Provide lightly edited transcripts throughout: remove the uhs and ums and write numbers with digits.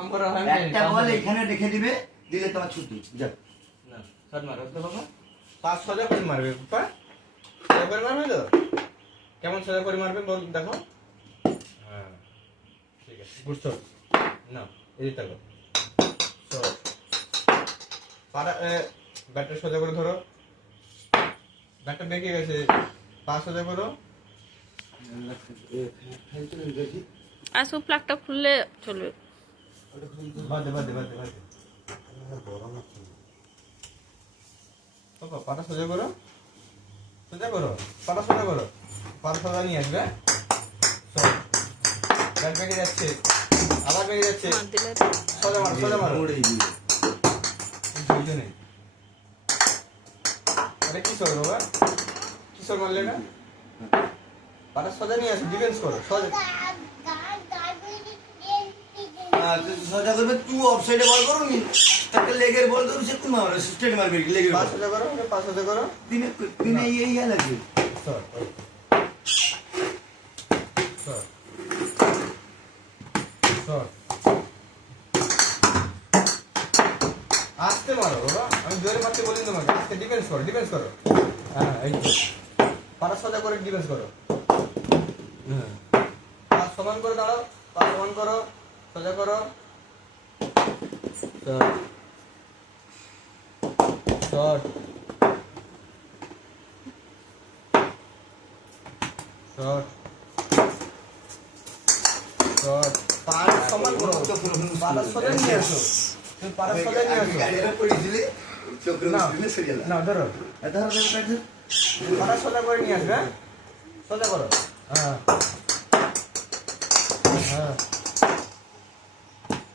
একটা বল এখানে রেখে দিবে, দিলে তোমার ছুটি। যাও না শট মারো তো বাবা, 5 সোজা করে মারবে বাবা, সোজা করে মারবে তো, কেমন সোজা করে মারবে বল দেখো। হ্যাঁ ঠিক আছে, বুঝছো না, এই দেখো শট পারা, ব্যাটটা সোজা করে ধরো, ব্যাটটা বেঁকে গেছে, পা সোজা করো। আসো প্লাগটা খুললে চলবে। বাদে বাদে বাদে বাদে বাবা, পাটা সোজা করো, সোজা করো, পাটা সোজা করো, পাটা সোজা নিয়ে আসবে। ব্যাট বেঁকে যাচ্ছে, আবার বেঁকে যাচ্ছে, মার দিলে সোজা মারো, সোজা মারো। দুইজনে আরে কিশোর বাবা, কিশোর মারলে না, পাটা সোজা নিয়ে আসো, ডিফেন্স করো সোজা। সোজা করবে, তুই অফসাইডে বল করো নি, তাকে লেগের বল করো, সে তুমি মারো, স্ট্রেট মারবে লেগের পা বল। সোজা করো, পা সোজা করো, দিনে দিনে এই লাগবে। সর সর সর, আস্তে মারো বাবা, আমি জোরে মারতে বলি তোমাকে, আস্তে ডিফেন্স করো, ডিফেন্স করো। হ্যাঁ এই তো, পাটা সোজা করে ডিফেন্স করো। হ্যাঁ পা সমান করে দাঁড়াও, পা সমান করো, সোজা করো। শট শট শট শট, পা সমান করো, পাটা সোজা নিয়ে আসো, তুমি পাটা সোজা নিয়ে আসো। গাড়িটা পড়েছিলি, চক্র না সরে গেল। না ধরো, ধরো ধরো, পাটা সোজা করে নিয়ে আসবে, সোজা করো। হ্যাঁ হ্যাঁ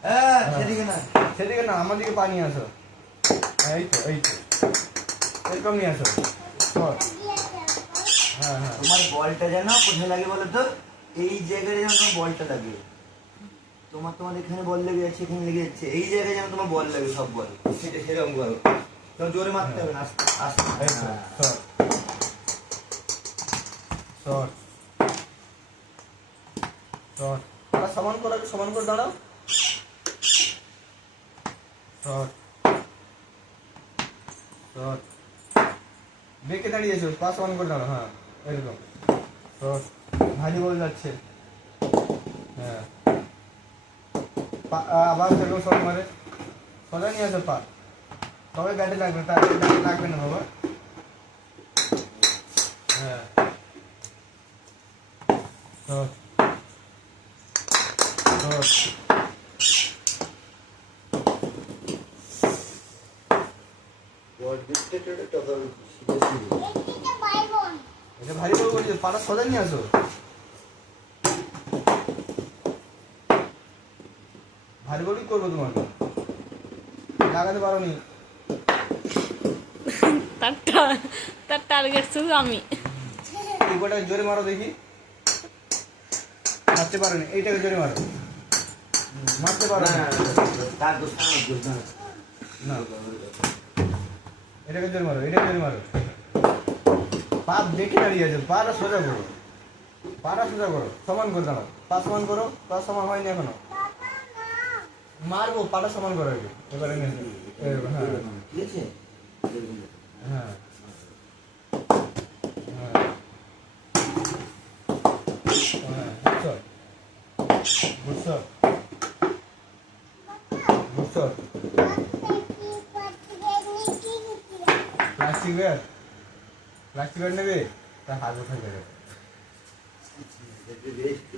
হ্যাঁ সেদিকে না, সেদিকে না, আমার দিকে পা নিয়ে আসো। এই তো এই তো, এরকম নিয়ে আসো। শট, হ্যাঁ হ্যাঁ তোমার বলটা যেন কোথায় লাগে বলো তো, এই জায়গায় যেন তোমার বলটা লাগে। তোমার এখানে বল লেগে যাচ্ছে, এখানে লেগে যাচ্ছে, এই জায়গায় যেন তোমার বল লাগে, সব বল সেটা সেরকম করো। তোমার জোরে মারতে হবে না, আস্তে আস্তে। এই তো শট শট শট, পাটা সমান করো, সমান করে দাঁড়াও। শট শট, বেঁকে দাঁড়িয়েছো, পা সমান করে দাঁড়াও। হ্যাঁ এরকম শট, ভারী বল যাচ্ছে। হ্যাঁ আবার সেরকম শট মারে, সোজা নিয়ে আসো পা, তবে ব্যাটে লাগবে, ব্যাটে লাগবে না বাবা। হ্যাঁ শট শট, বল দিতে টেটে টকার এটা ভারী বল বলছে, পাটা সোজা নিয়ে আসো। ভারী বলই করবো তোমাকে, লাগাতে পারো নি। তার টার্গেট শুধু আমি। এই বলটা জোরে মারো দেখি, মারতে পারো নি, এইটাকে জোরে মারো, মারতে পারো না। তার দোষ আমার দোষ না। না এটাকে জোরে মারো, এটাকে জোরে মারো। পা দেখে দাঁড়িয়ে আছে, পাটা সোজা করো, পাটা সোজা করো, সমান করে দাঁড়াও, পা সমান করো, পা সমান হয়নি এখনো, মারবো, পাটা সমান করো আগে, এবারে হ্যাঁ ঠিক আছে, হ্যাঁ হ্যাঁ বুঝছো বুঝছো বুঝছো, প্লাস্টিক ব্যাগ, প্লাস্টিক ব্যাগ নেবে, তা হাত উঠে যাবে। রেস্ট